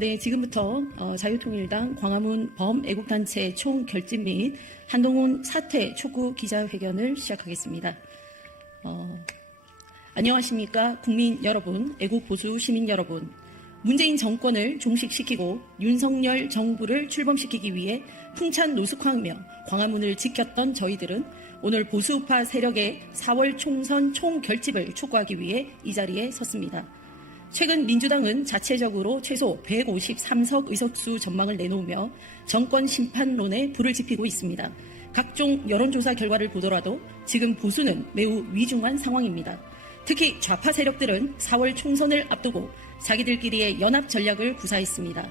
네, 지금부터 자유통일당 광화문 범애국단체 총결집 및 한동훈 사퇴 촉구 기자회견을 시작하겠습니다. 안녕하십니까 국민 여러분, 애국보수 시민 여러분. 문재인 정권을 종식시키고 윤석열 정부를 출범시키기 위해 풍찬 노숙하며 광화문을 지켰던 저희들은 오늘 보수우파 세력의 4월 총선 총결집을 촉구하기 위해 이 자리에 섰습니다. 최근 민주당은 자체적으로 최소 153석 의석수 전망을 내놓으며 정권 심판론에 불을 지피고 있습니다. 각종 여론조사 결과를 보더라도 지금 보수는 매우 위중한 상황입니다. 특히 좌파 세력들은 4월 총선을 앞두고 자기들끼리의 연합 전략을 구사했습니다.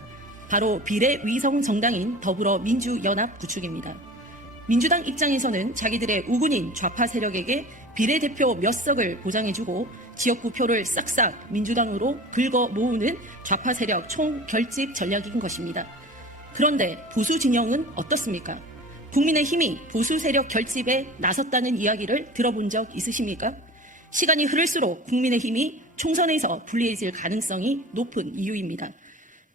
바로 비례위성 정당인 더불어민주연합 구축입니다. 민주당 입장에서는 자기들의 우군인 좌파 세력에게 비례대표 몇 석을 보장해주고 지역구 표를 싹싹 민주당으로 긁어 모으는 좌파 세력 총결집 전략인 것입니다. 그런데 보수 진영은 어떻습니까? 국민의힘이 보수 세력 결집에 나섰다는 이야기를 들어본 적 있으십니까? 시간이 흐를수록 국민의힘이 총선에서 불리해질 가능성이 높은 이유입니다.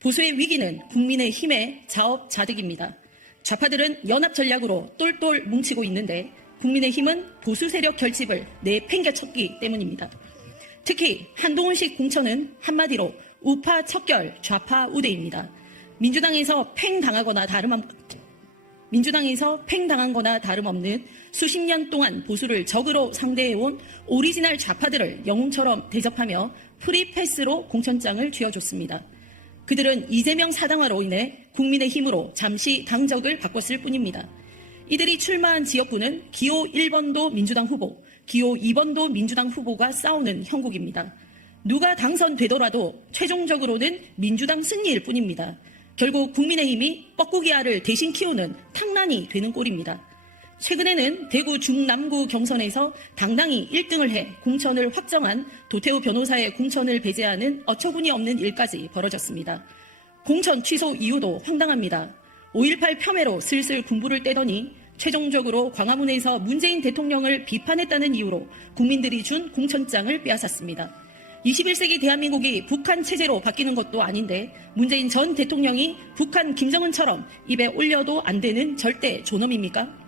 보수의 위기는 국민의힘의 자업자득입니다. 좌파들은 연합 전략으로 똘똘 뭉치고 있는데 국민의힘은 보수 세력 결집을 내팽개쳤기 때문입니다. 특히 한동훈식 공천은 한마디로 우파 척결 좌파 우대입니다. 민주당에서 팽당한 거나 다름없는 수십 년 동안 보수를 적으로 상대해온 오리지널 좌파들을 영웅처럼 대접하며 프리패스로 공천장을 쥐어줬습니다. 그들은 이재명 사당화로 인해 국민의힘으로 잠시 당적을 바꿨을 뿐입니다. 이들이 출마한 지역구는 기호 1번도 민주당 후보, 기호 2번도 민주당 후보가 싸우는 형국입니다. 누가 당선되더라도 최종적으로는 민주당 승리일 뿐입니다. 결국 국민의힘이 뻐꾸기 알을 대신 키우는 탕란이 되는 꼴입니다. 최근에는 대구 중남구 경선에서 당당히 1등을 해 공천을 확정한 도태우 변호사의 공천을 배제하는 어처구니 없는 일까지 벌어졌습니다. 공천 취소 이유도 황당합니다. 5.18 폄훼로 슬슬 군부를 떼더니 최종적으로 광화문에서 문재인 대통령을 비판했다는 이유로 국민들이 준 공천장을 빼앗았습니다. 21세기 대한민국이 북한 체제로 바뀌는 것도 아닌데 문재인 전 대통령이 북한 김정은처럼 입에 올려도 안 되는 절대 존엄입니까?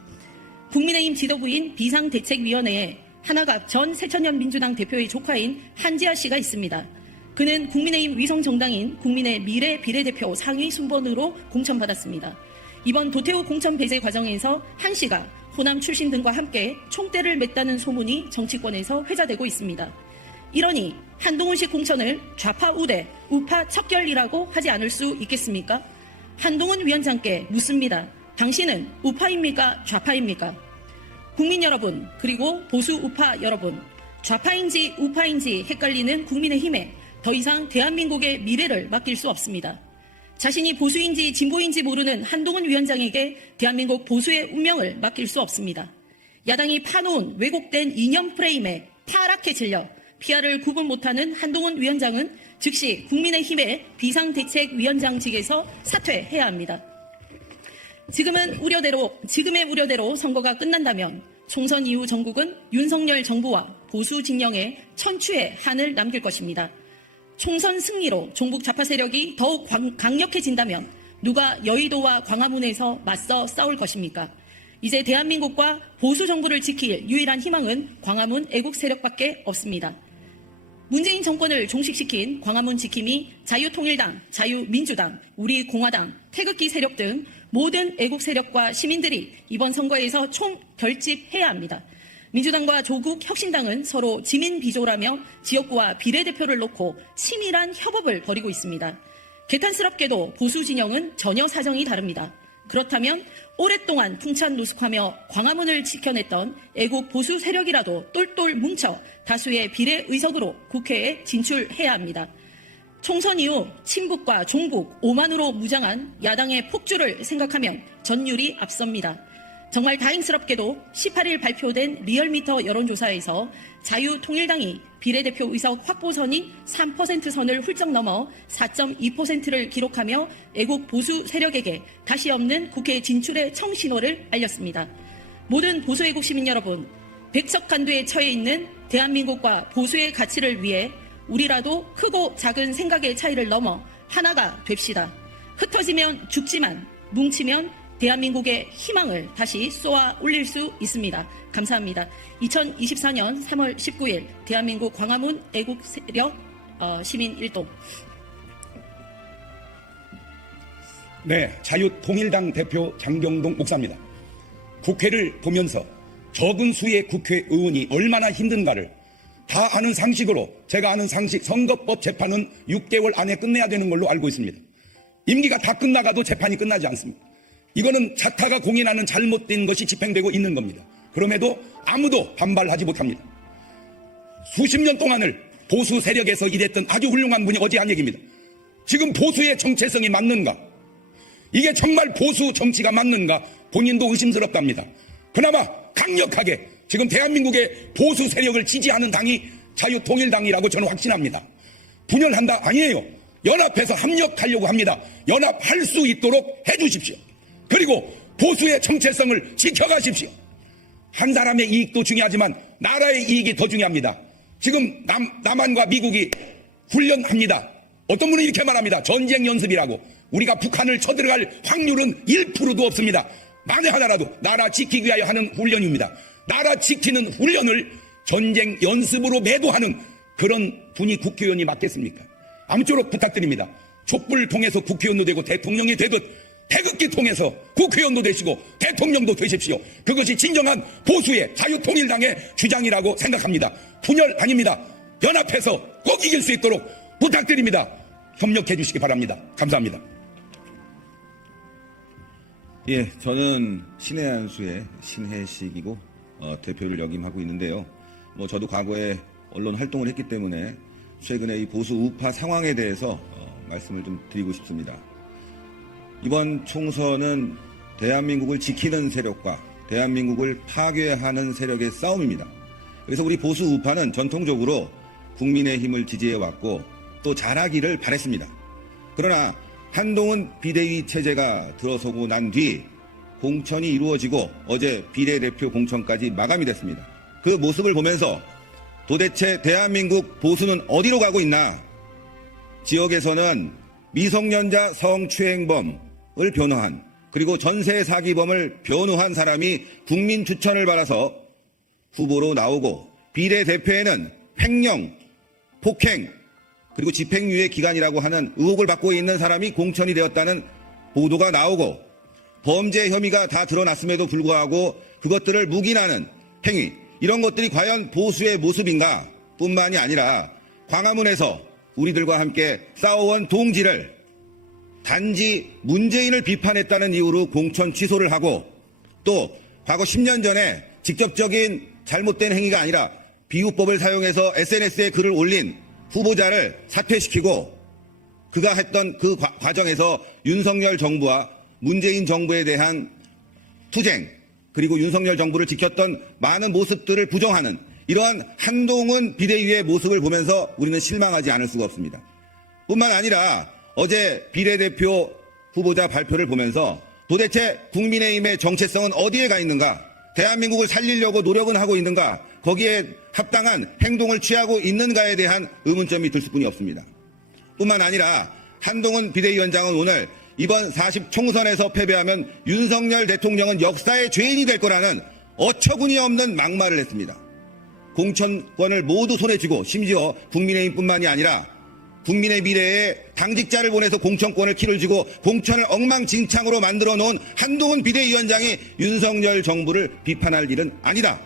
국민의힘 지도부인 비상대책위원회에 하나갑 전 새천년 민주당 대표의 조카인 한지아 씨가 있습니다. 그는 국민의힘 위성정당인 국민의 미래 비례대표 상위 순번으로 공천받았습니다. 이번 도태우 공천 배제 과정에서 한 씨가 호남 출신 등과 함께 총대를 맸다는 소문이 정치권에서 회자되고 있습니다. 이러니 한동훈식 공천을 좌파 우대, 우파 척결이라고 하지 않을 수 있겠습니까? 한동훈 위원장께 묻습니다. 당신은 우파입니까? 좌파입니까? 국민 여러분, 그리고 보수 우파 여러분, 좌파인지 우파인지 헷갈리는 국민의힘에 더 이상 대한민국의 미래를 맡길 수 없습니다. 자신이 보수인지 진보인지 모르는 한동훈 위원장에게 대한민국 보수의 운명을 맡길 수 없습니다. 야당이 파놓은 왜곡된 이념 프레임에 타락해 질려 피아를 구분 못하는 한동훈 위원장은 즉시 국민의힘의 비상대책위원장직에서 사퇴해야 합니다. 지금의 우려대로 선거가 끝난다면 총선 이후 전국은 윤석열 정부와 보수 진영의 천추의 한을 남길 것입니다. 총선 승리로 종북 좌파 세력이 더욱 강력해진다면 누가 여의도와 광화문에서 맞서 싸울 것입니까? 이제 대한민국과 보수 정부를 지킬 유일한 희망은 광화문 애국 세력밖에 없습니다. 문재인 정권을 종식시킨 광화문 지킴이 자유통일당, 자유민주당, 우리공화당, 태극기 세력 등 모든 애국 세력과 시민들이 이번 선거에서 총결집해야 합니다. 민주당과 조국 혁신당은 서로 지민 비조라며 지역구와 비례대표를 놓고 치밀한 협업을 벌이고 있습니다. 개탄스럽게도 보수 진영은 전혀 사정이 다릅니다. 그렇다면 오랫동안 풍찬 노숙하며 광화문을 지켜냈던 애국 보수 세력이라도 똘똘 뭉쳐 다수의 비례 의석으로 국회에 진출해야 합니다. 총선 이후 친북과 종북 오만으로 무장한 야당의 폭주를 생각하면 전율이 앞섭니다. 정말 다행스럽게도 18일 발표된 리얼미터 여론조사에서 자유통일당이 비례대표 의석 확보선이 3% 선을 훌쩍 넘어 4.2%를 기록하며 애국 보수 세력에게 다시 없는 국회 진출의 청신호를 알렸습니다. 모든 보수 애국 시민 여러분, 백척간두에 처해 있는 대한민국과 보수의 가치를 위해 우리라도 크고 작은 생각의 차이를 넘어 하나가 됩시다. 흩어지면 죽지만 뭉치면 대한민국의 희망을 다시 쏘아 올릴 수 있습니다. 감사합니다. 2024년 3월 19일 대한민국 광화문 애국세력 시민일동. 네, 자유통일당 대표 장경동 목사입니다. 국회를 보면서 적은 수의 국회의원이 얼마나 힘든가를 다 아는 상식으로, 제가 아는 상식, 선거법 재판은 6개월 안에 끝내야 되는 걸로 알고 있습니다. 임기가 다 끝나가도 재판이 끝나지 않습니다. 이거는 자타가 공인하는 잘못된 것이 집행되고 있는 겁니다. 그럼에도 아무도 반발하지 못합니다. 수십 년 동안을 보수 세력에서 일했던 아주 훌륭한 분이 어제 한 얘기입니다. 지금 보수의 정체성이 맞는가? 이게 정말 보수 정치가 맞는가? 본인도 의심스럽답니다. 그나마 강력하게 지금 대한민국의 보수 세력을 지지하는 당이 자유통일당이라고 저는 확신합니다. 분열한다? 아니에요. 연합해서 합력하려고 합니다. 연합할 수 있도록 해주십시오. 그리고 보수의 정체성을 지켜가십시오. 한 사람의 이익도 중요하지만 나라의 이익이 더 중요합니다. 지금 남한과 미국이 훈련합니다. 어떤 분은 이렇게 말합니다. 전쟁 연습이라고. 우리가 북한을 쳐들어갈 확률은 1%도 없습니다. 만에 하나라도 나라 지키기 위하여 하는 훈련입니다. 나라 지키는 훈련을 전쟁 연습으로 매도하는 그런 분이 국회의원이 맞겠습니까? 아무쪼록 부탁드립니다. 촛불 통해서 국회의원도 되고 대통령이 되듯 태극기 통해서 국회의원도 되시고 대통령도 되십시오. 그것이 진정한 보수의 자유통일당의 주장이라고 생각합니다. 분열 아닙니다. 연합해서 꼭 이길 수 있도록 부탁드립니다. 협력해 주시기 바랍니다. 감사합니다. 예, 저는 신의 한수의 신혜식이고 대표를 역임하고 있는데요. 저도 과거에 언론 활동을 했기 때문에 최근에 이 보수 우파 상황에 대해서 말씀을 좀 드리고 싶습니다. 이번 총선은 대한민국을 지키는 세력과 대한민국을 파괴하는 세력의 싸움입니다. 그래서 우리 보수 우파는 전통적으로 국민의힘을 지지해왔고 또 잘하기를 바랬습니다. 그러나 한동훈 비대위 체제가 들어서고 난 뒤 공천이 이루어지고 어제 비례대표 공천까지 마감이 됐습니다. 그 모습을 보면서 도대체 대한민국 보수는 어디로 가고 있나? 지역에서는 미성년자 성추행범을 변호한, 그리고 전세 사기범을 변호한 사람이 국민 추천을 받아서 후보로 나오고, 비례대표에는 횡령, 폭행, 그리고 집행유예 기간이라고 하는 의혹을 받고 있는 사람이 공천이 되었다는 보도가 나오고, 범죄 혐의가 다 드러났음에도 불구하고 그것들을 묵인하는 행위, 이런 것들이 과연 보수의 모습인가? 뿐만이 아니라 광화문에서 우리들과 함께 싸워온 동지를 단지 문재인을 비판했다는 이유로 공천 취소를 하고, 또 과거 10년 전에 직접적인 잘못된 행위가 아니라 비유법을 사용해서 SNS에 글을 올린 후보자를 사퇴시키고, 그가 했던 그 과정에서 윤석열 정부와 문재인 정부에 대한 투쟁, 그리고 윤석열 정부를 지켰던 많은 모습들을 부정하는 이러한 한동훈 비대위의 모습을 보면서 우리는 실망하지 않을 수가 없습니다. 뿐만 아니라 어제 비례대표 후보자 발표를 보면서 도대체 국민의힘의 정체성은 어디에 가 있는가? 대한민국을 살리려고 노력은 하고 있는가? 거기에 합당한 행동을 취하고 있는가에 대한 의문점이 들 수뿐이 없습니다. 뿐만 아니라 한동훈 비대위원장은 오늘 이번 40 총선에서 패배하면 윤석열 대통령은 역사의 죄인이 될 거라는 어처구니 없는 막말을 했습니다. 공천권을 모두 손에 쥐고, 심지어 국민의힘뿐만이 아니라 국민의 미래에 당직자를 보내서 공천권을 키를 쥐고 공천을 엉망진창으로 만들어 놓은 한동훈 비대위원장이 윤석열 정부를 비판할 일은 아니다.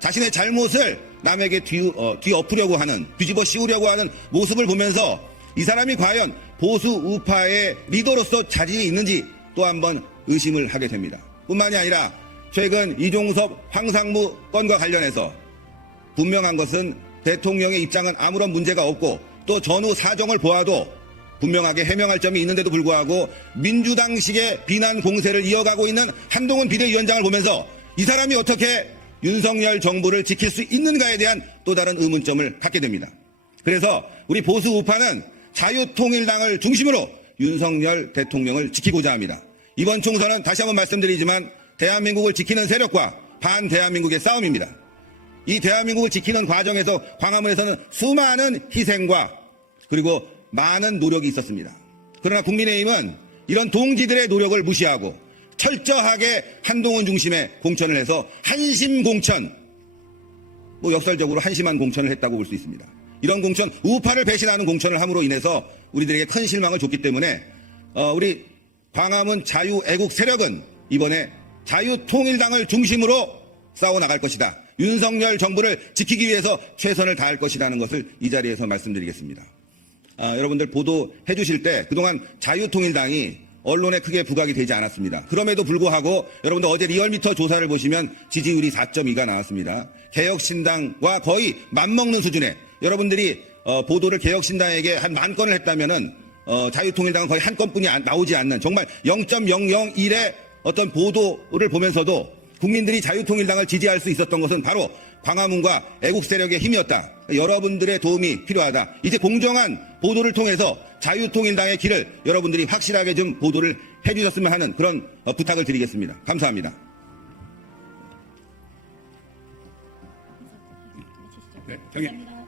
자신의 잘못을 남에게 뒤엎으려고 하는, 뒤집어 씌우려고 하는 모습을 보면서 이 사람이 과연 보수 우파의 리더로서 자질이 있는지 또 한번 의심을 하게 됩니다. 뿐만이 아니라 최근 이종섭 황상무 건과 관련해서 분명한 것은 대통령의 입장은 아무런 문제가 없고, 또 전후 사정을 보아도 분명하게 해명할 점이 있는데도 불구하고 민주당식의 비난 공세를 이어가고 있는 한동훈 비대위원장을 보면서 이 사람이 어떻게 윤석열 정부를 지킬 수 있는가에 대한 또 다른 의문점을 갖게 됩니다. 그래서 우리 보수 우파는 자유통일당을 중심으로 윤석열 대통령을 지키고자 합니다. 이번 총선은 다시 한번 말씀드리지만 대한민국을 지키는 세력과 반대한민국의 싸움입니다. 이 대한민국을 지키는 과정에서 광화문에서는 수많은 희생과 그리고 많은 노력이 있었습니다. 그러나 국민의힘은 이런 동지들의 노력을 무시하고 철저하게 한동훈 중심의 공천을 해서 한심 공천, 역설적으로 한심한 공천을 했다고 볼 수 있습니다. 이런 공천, 우파를 배신하는 공천을 함으로 인해서 우리들에게 큰 실망을 줬기 때문에 우리 광화문 자유애국 세력은 이번에 자유통일당을 중심으로 싸워나갈 것이다. 윤석열 정부를 지키기 위해서 최선을 다할 것이라는 것을 이 자리에서 말씀드리겠습니다. 여러분들 보도해 주실 때 그동안 자유통일당이 언론에 크게 부각이 되지 않았습니다. 그럼에도 불구하고 여러분들 어제 리얼미터 조사를 보시면 지지율이 4.2가 나왔습니다. 개혁신당과 거의 맞먹는 수준에 여러분들이 보도를 개혁신당에게 한 10,000건을 했다면은 자유통일당은 거의 한 건뿐이 나오지 않는 정말 0.001의 어떤 보도를 보면서도 국민들이 자유통일당을 지지할 수 있었던 것은 바로 광화문과 애국 세력의 힘이었다. 여러분들의 도움이 필요하다. 이제 공정한 보도를 통해서 자유통일당의 길을 여러분들이 확실하게 좀 보도를 해주셨으면 하는 그런 부탁을 드리겠습니다. 감사합니다. 네, 정의.